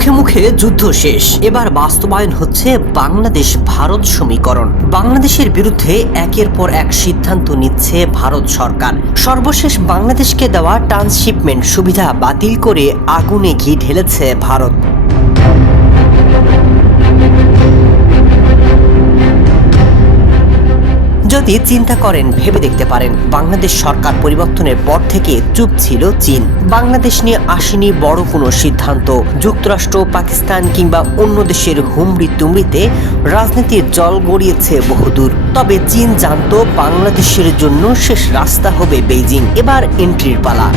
মুখে মুখে যুদ্ধ শেষ। এবার বাস্তবায়ন হচ্ছে বাংলাদেশ ভারত সমীকরণ। বাংলাদেশের বিরুদ্ধে একের পর এক সিদ্ধান্ত নিচ্ছে ভারত সরকার। সর্বশেষ বাংলাদেশকে দেওয়া ট্রান্সশিপমেন্ট সুবিধা বাতিল করে আগুনে ঘি ঢেলেছে ভারত। যদি চিন্তা করেন, ভেবে দেখতে পারেন, বাংলাদেশ সরকার পরিবর্তনের পর থেকে চুপ ছিল চীন। বাংলাদেশ নিয়ে আসেনি বড় কোনো সিদ্ধান্ত। যুক্তরাষ্ট্র, পাকিস্তান কিংবা অন্য দেশের হুমড়ি তুমড়িতে রাজনীতির জল গড়িয়েছে বহুদূর। তবে চীন জানতো, বাংলাদেশের জন্য শেষ রাস্তা হবে বেইজিং। এবার এন্ট্রির পালা।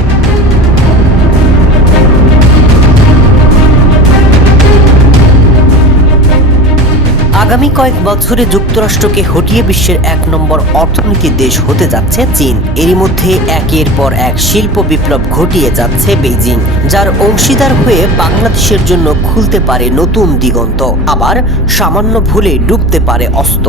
আগামী কয়েক বছরে যুক্তরাষ্ট্রকে হটিয়ে বিশ্বের এক নম্বর অর্থনীতির দেশ হতে যাচ্ছে চীন। এরই মধ্যে একের পর এক শিল্প বিপ্লব ঘটিয়ে যাচ্ছে বেইজিং, যার অংশীদার হয়ে বাংলাদেশের জন্য খুলতে পারে নতুন দিগন্ত। আবার সামান্য ভুলে ডুবতে পারে অস্ত।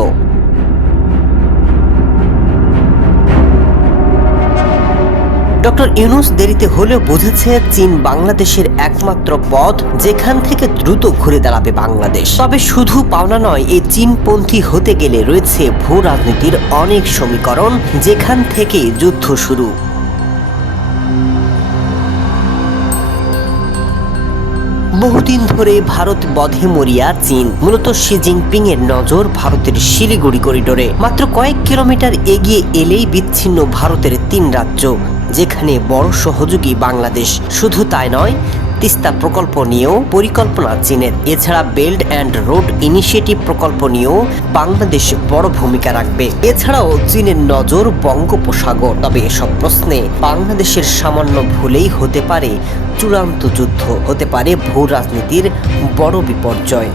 ডক্টর ইউনুস দেরিতে হলেও বুঝেছে চীন বাংলাদেশের একমাত্র পথ যেখান থেকে দ্রুত ঘুরে দাঁড়াবে বাংলাদেশ। তবে শুধু পাওনা নয়, এই চীনপন্থী হতে গেলে রয়েছে ভূ রাজনীতির অনেক সমীকরণ যেখান থেকে যুদ্ধ শুরু। বহুদিন ধরে ভারত বধে মরিয়া চীন। মূলত শি জিনপিং এর নজর ভারতের শিলিগুড়ি করিডোরে। মাত্র কয়েক কিলোমিটার এগিয়ে এলেই বিচ্ছিন্ন ভারতের তিন রাজ্য। যেখানে বড় সহযোগী বাংলাদেশ। শুধু তাই নয়, তিস্তা প্রকল্প নিয়েও পরিকল্পনা চীনের। এছাড়া বেল্ট অ্যান্ড রোড ইনিশিয়েটিভ প্রকল্প নিয়েও বাংলাদেশ বড় ভূমিকা রাখবে। এছাড়াও চীনের নজর বঙ্গোপসাগর। তবে এসব প্রশ্নে বাংলাদেশের সামান্য ভুলেই হতে পারে চূড়ান্ত যুদ্ধ। হতে পারে ভূ রাজনীতির বড় বিপর্যয়।